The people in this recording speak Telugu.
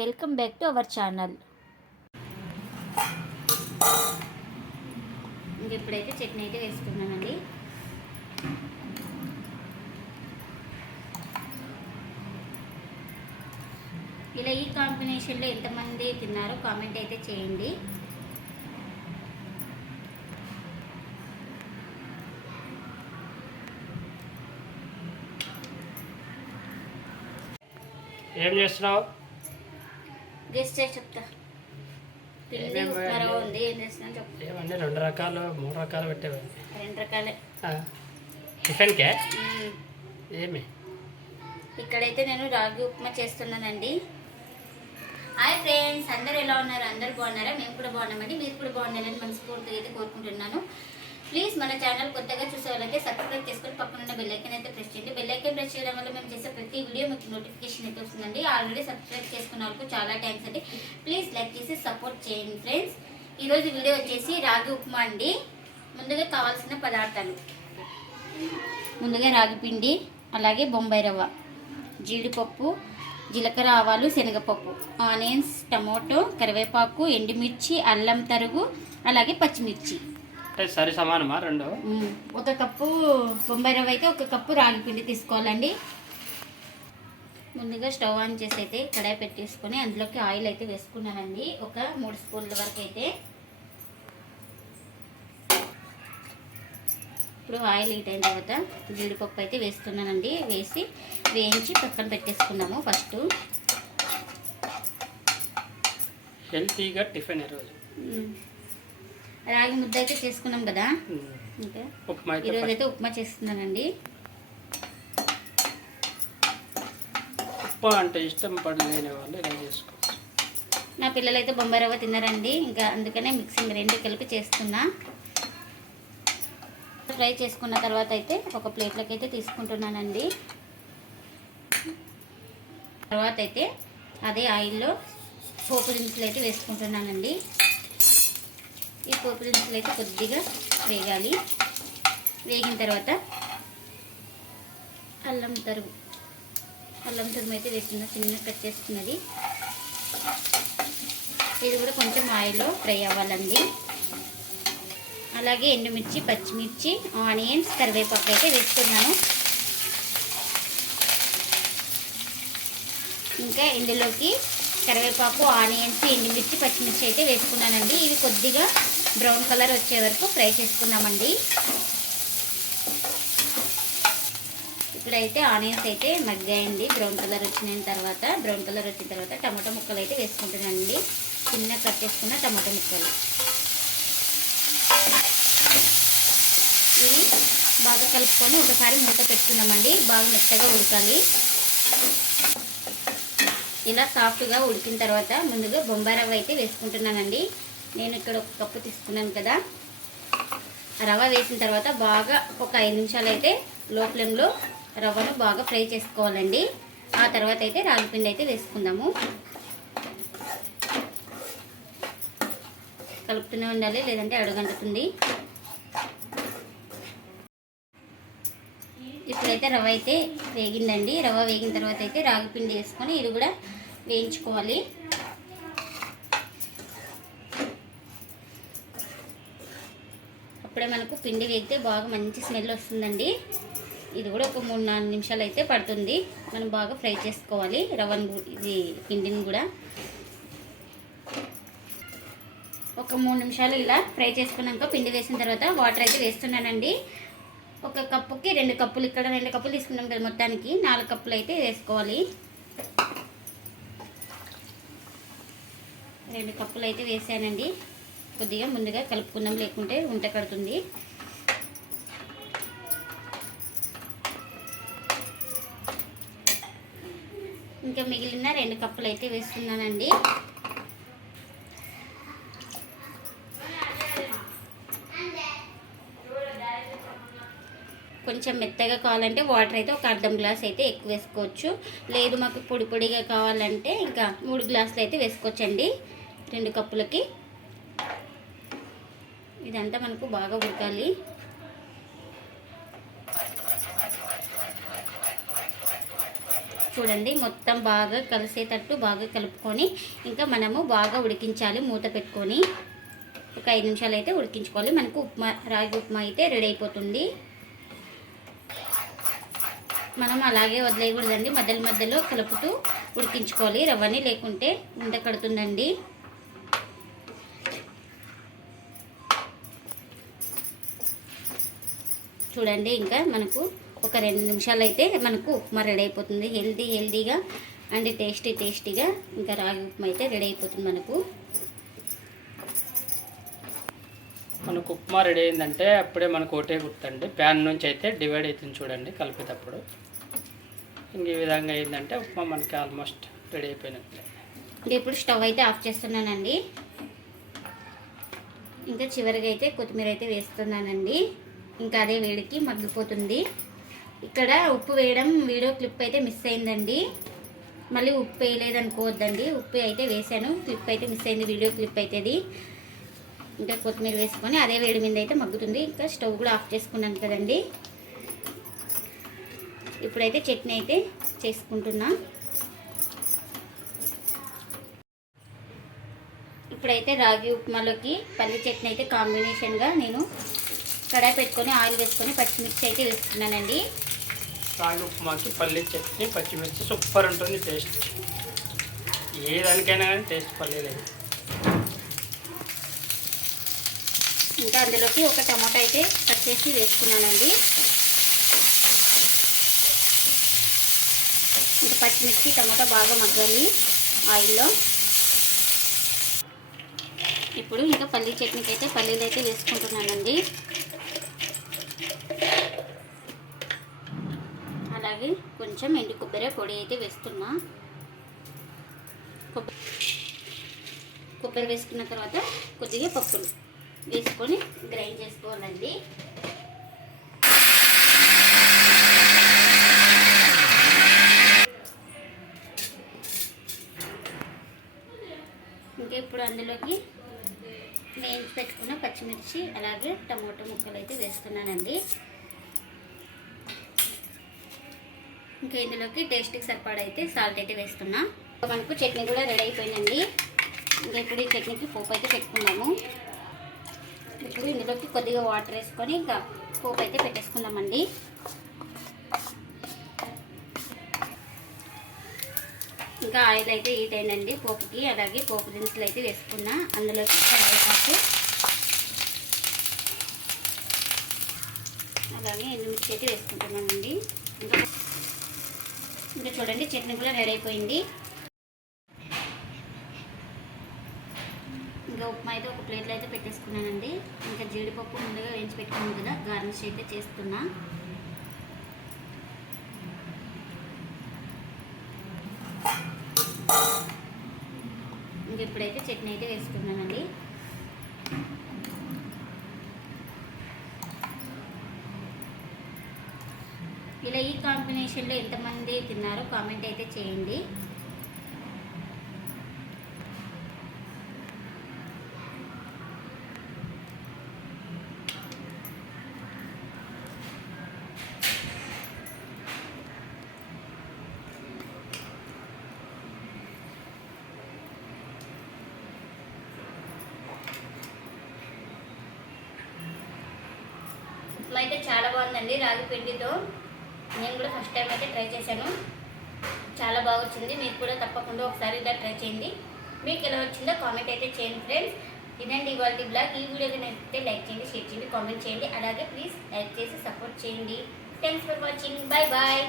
Welcome back to our channel. ఇంక ఇప్పుడైతే చట్నీ అయితే వేసుకున్నానండి ఇలా ఈ కాంబినేషన్లో ఎంతమంది తిన్నారో కామెంట్ అయితే చేయండి. ఏం చేస్తున్నావు? గెస్ట్ చేసి చెప్తా? ఉంది ఏం చేస్తున్నాను చెప్తా. ఏమన్నీ రెండు రకాలు మూడు రకాలు పెట్టేవాడి రెండు రకాలే. టిఫిన్కే. ఏమి? ఇక్కడైతే నేను రాగి ఉప్మా చేస్తున్నానండి. హాయ్ ఫ్రెండ్స్ అందరు ఎలా ఉన్నారు? అందరు బాగున్నారా? మేము కూడా బాగున్నామండి. మీరు కూడా బాగున్నారని మనస్ఫూర్తిగా అయితే కోరుకుంటున్నాను. ప్లీజ్ మన ఛానల్ కొత్తగా చూసే వాళ్ళైతే సబ్స్క్రైబ్ చేసుకొని పక్కన బెల్లైకన్ అయితే ప్రెస్ చేయండి. బెల్లైకన్ ప్రెస్ చేయడం వల్ల మేము చేసే ప్రతి వీడియో మీకు నోటిఫికేషన్ అయితే వస్తుందండి. ఆల్రెడీ సబ్స్క్రైబ్ చేసుకున్న వాళ్ళకు చాలా థ్యాంక్స్ అండి. ప్లీజ్ లైక్ చేసి సపోర్ట్ చేయండి ఫ్రెండ్స్ ఈరోజు వీడియో వచ్చేసి రాగి ఉప్మా అండి. ముందుగా కావాల్సిన పదార్థాలు. ముందుగా రాగి పిండి అలాగే బొంబాయి రవ్వ జీడిపప్పు జీలకర్ర ఆవాలు శనగపప్పు ఆనియన్స్ టమోటో కరివేపాకు ఎండుమిర్చి అల్లం తరుగు అలాగే పచ్చిమిర్చి. అంటే సరి సమానమా రెండు. ఒక కప్పు బొంబాయి రవ్వ అయితే ఒక కప్పు రాగి పిండి తీసుకోవాలండి. ముందుగా స్టవ్ ఆన్ చేసి అయితే కడాయి పెట్టేసుకొని అందులోకి ఆయిల్ అయితే వేసుకున్నానండి. ఒక మూడు స్పూన్ల వరకు అయితే ఇప్పుడు ఆయిల్ హీట్ అయిన తర్వాత జీడిపప్పు అయితే వేస్తున్నానండి. వేసి వేయించి పక్కన పెట్టేసుకున్నాము ఫస్ట్. హెల్తీగా టిఫిన్ ఈరోజు రాగి ముద్ద అయితే చేసుకున్నాం కదా. ఇంకా ఉప్మా అయితే ఈరోజు. అయితే ఉప్మా చేస్తున్నానండి. ఉప్మా అంటే ఇష్టం పడలేని వాళ్ళు ఇలా చేసుకోవచ్చు. నా పిల్లలైతే బొంబాయి రవ్వ తిన్నారండి. ఇంకా అందుకనే మిక్సింగ్ రెండు కలిపి చేస్తున్నా. ఫ్రై చేసుకున్న తర్వాత అయితే ఒక ప్లేట్లోకి అయితే తీసుకుంటున్నానండి. తర్వాత అయితే అదే ఆయిల్లో పోపు దినుసులు అయితే వేసుకుంటున్నానండి. ఈ పోపు దినుసులు అయితే కొద్దిగా వేగాలి వేగిన తర్వాత అల్లం తరుగు. అల్లం తరుగు అయితే వేసుకున్న చిన్న కట్ చేసుకున్నది. ఇది కూడా కొంచెం ఆయిల్లో ఫ్రై అవ్వాలండి. అలాగే ఎండుమిర్చి పచ్చిమిర్చి ఆనియన్స్ కరివేపాకు అయితే వేస్తున్నాను. ఇంకా ఇందులోకి కరివేపాకు ఆనియన్స్ ఎండుమిర్చి పచ్చిమిర్చి అయితే వేసుకున్నానండి. ఇవి కొద్దిగా బ్రౌన్ కలర్ వచ్చే వరకు ఫ్రై చేసుకున్నామండి. ఇప్పుడైతే ఆనియన్స్ అయితే మగ్గాయండి. బ్రౌన్ కలర్ వచ్చిన తర్వాత బ్రౌన్ కలర్ వచ్చిన తర్వాత టమాటా ముక్కలు అయితే వేసుకుంటున్నానండి. చిన్న కట్ చేసుకున్న టమాటా ముక్కలు. ఇవి బాగా కలుపుకొని ఒకసారి మూత పెట్టుకున్నామండి. బాగా మెత్తగా ఉడకాలి. ఇలా సాఫ్ట్గా ఉడికిన తర్వాత ముందుగా బొంబాయి రవ్వ అయితే వేసుకుంటున్నానండి. నేను ఇక్కడ ఒక కప్పు తీసుకున్నాను కదా. ఆ రవ్వ వేసిన తర్వాత బాగా ఒక ఐదు నిమిషాలు అయితే లో ఫ్లేమ్లో రవ్వను బాగా ఫ్రై చేసుకోవాలండి. ఆ తర్వాత అయితే రాగిపిండి అయితే వేసుకుందాము. కలుపుతూనే ఉండాలి లేదంటే అడుగంటుతుంది. ఇప్పుడైతే రవ్వ అయితే వేగిందండి. రవ్వ వేగిన తర్వాత అయితే రాగి పిండి వేసుకొని ఇది కూడా వేయించుకోవాలి. అప్పుడే మనకు పిండి వేగితే బాగా మంచి స్మెల్ వస్తుందండి. ఇది కూడా ఒక మూడు నాలుగు నిమిషాలు అయితే పడుతుంది. మనం బాగా ఫ్రై చేసుకోవాలి. రవ్వను ఇది పిండిని కూడా. ఒక మూడు నిమిషాలు ఇలా ఫ్రై చేసుకున్నాక పిండి వేసిన తర్వాత వాటర్ అయితే వేస్తున్నానండి. ఒక కప్పుకి రెండు కప్పులు ఇక్కడ రెండు కప్పులు తీసుకున్నాం కదా మొత్తానికి. నాలుగు కప్పులు అయితే వేసుకోవాలి. రెండు కప్పులు అయితే వేసానండి. కొద్దిగా ముందుగా కలుపుకుందాం లేకుంటే ఉంట కడుతుంది. ఇంకా మిగిలిన రెండు కప్పులు అయితే వేస్తున్నానండి. కొంచెం మెత్తగా కావాలంటే వాటర్ అయితే ఒక అర్ధం గ్లాస్ అయితే ఎక్కువ వేసుకోవచ్చు. లేదు మాకు పొడి పొడిగా కావాలంటే ఇంకా మూడు గ్లాసులు అయితే వేసుకోవచ్చండి రెండు కప్పులకి. ఇదంతా మనకు బాగా ఉడకాలి. చూడండి మొత్తం బాగా కలిసేటట్టు బాగా కలుపుకొని ఇంకా మనము బాగా ఉడికించాలి మూత పెట్టుకొని. ఒక ఐదు నిమిషాలు అయితే ఉడికించుకోవాలి. మనకు ఉప్మా రాగి ఉప్మా అయితే రెడీ అయిపోతుంది. మనం అలాగే వదిలేయకూడదండి. మధ్యలో మధ్యలో కలుపుతూ ఉడికించుకోవాలి. రవ్వని లేకుంటే ఉండ కడుతుందండి. చూడండి ఇంకా మనకు ఒక రెండు నిమిషాలు అయితే మనకు ఉప్మా రెడీ అయిపోతుంది. హెల్దీ హెల్దీగా అండ్ టేస్టీ టేస్టీగా ఇంకా రాగి ఉప్మా అయితే రెడీ అయిపోతుంది మనకు. మనకు ఉప్మా రెడీ అయిందంటే అప్పుడే మనకు ఒకటే గుర్తండి. ప్యాన్ నుంచి అయితే డివైడ్ అవుతుంది చూడండి కలిపేటప్పుడు. ఇంక ఈ విధంగా అయిందంటే ఉప్మా మనకి ఆల్మోస్ట్ రెడీ అయిపోయినట్లే ఇంకా ఇప్పుడు స్టవ్ అయితే ఆఫ్ చేస్తున్నానండి. ఇంకా చివరిగా అయితే కొత్తిమీర అయితే వేస్తున్నానండి. ఇంకా అదే వేడికి మగ్గిపోతుంది. ఇక్కడ ఉప్పు వేయడం వీడియో క్లిప్ అయితే మిస్ అయిందండి. మళ్ళీ ఉప్పు వేయలేదు అనుకోవద్దండి ఉప్పు అయితే వేసాను. క్లిప్ అయితే మిస్ అయింది వీడియో క్లిప్ అయితే అది ఇంకా కొత్తిమీర వేసుకొని అదే వేడి మీద అయితే మగ్గుతుంది. ఇంకా స్టవ్ కూడా ఆఫ్ చేసుకున్నాను కదండి. ఇప్పుడైతే చట్నీ అయితే చేసుకుంటున్నా. ఇప్పుడైతే రాగి ఉప్మాలోకి పల్లి చట్నీ అయితే కాంబినేషన్గా నేను కడాయి పెట్టుకొని ఆయిల్ వేసుకొని పచ్చిమిర్చి అయితే వేస్తున్నానండి. రాగి ఉప్మాకి పల్లి చట్నీ పచ్చిమిర్చి సూపర్ ఉంటుంది టేస్ట్. ఏ దానికైనా కానీ టేస్ట్ పల్లీలేదు ఇంకా అందులోకి ఒక టమాటా అయితే కట్ చేసి వేసుకున్నానండి ఇంకా పచ్చిమిర్చి టమాటా బాగా మగ్గాలి ఆయిల్లో. ఇప్పుడు ఇంకా పల్లీ చట్నీకి అయితే పల్లీలు అయితే వేసుకుంటున్నానండి. అలాగే కొంచెం ఎండు కొబ్బరి పొడి అయితే వేస్తున్నా. కొబ్బరి కొబ్బరి వేసుకున్న తర్వాత కొద్దిగా పప్పులు వేసుకొని గ్రైండ్ చేసుకోవాలండి. ఇంకా ఇప్పుడు అందులోకి వేయించి పెట్టుకున్న పచ్చిమిర్చి అలాగే టమోటా ముక్కలు అయితే వేస్తున్నానండి. ఇంకా ఇందులోకి టేస్ట్కి సరిపడా అయితే సాల్ట్ అయితే వేస్తున్నా. మనకు చట్నీ కూడా రెడీ అయిపోయిందండి. ఇంకా ఇప్పుడు ఈ చట్నీకి పోపు అయితే పెట్టుకున్నాము ఇప్పుడు ఇందులోకి కొద్దిగా వాటర్ వేసుకొని ఇంకా పోపు అయితే పెట్టేసుకుందామండి. ఇంకా ఆయిల్ అయితే హీట్ అయిందండి పోపుకి. అలాగే పోపు దినుసులు అయితే వేసుకున్నా. అందులోకి కరివేపాకు. అలాగే ఎండుమిర్చి అయితే వేసుకుంటున్నామండి. ఇంకా ఇంకా చూడండి చట్నీ కూడా రెడీ అయిపోయింది. ఇంకా ఉప్మా అయితే ఒక ప్లేట్లో అయితే పెట్టేసుకున్నానండి. ఇంకా జీడిపప్పు ముందుగా వేయించి పెట్టుకున్నాను కదా గార్నిష్ అయితే చేస్తున్నా. ఇంకా ఇప్పుడైతే చట్నీ అయితే వేసుకున్నానండి. ఇలా ఈ కాంబినేషన్లో ఎంతమంది తిన్నారో కామెంట్ అయితే చేయండి. ఉప్మా అయితే చాలా బాగుందండి రాగి పిండితో. నేను కూడా ఫస్ట్ టైం అయితే ట్రై చేశాను. చాలా బాగా వచ్చింది మీరు కూడా తప్పకుండా ఒకసారి ఇలా ట్రై చేయండి. మీకు ఎలా వచ్చిందో కామెంట్ అయితే చేయండి ఫ్రెండ్స్ ఇదండి ఇవాళ బ్లాగ్ ఈ వీడియో నచ్చితే లైక్ చేయండి షేర్ చేయండి కామెంట్ చేయండి. అలాగే ప్లీజ్ లైక్ చేసి సపోర్ట్ చేయండి. Thanks for watching bye bye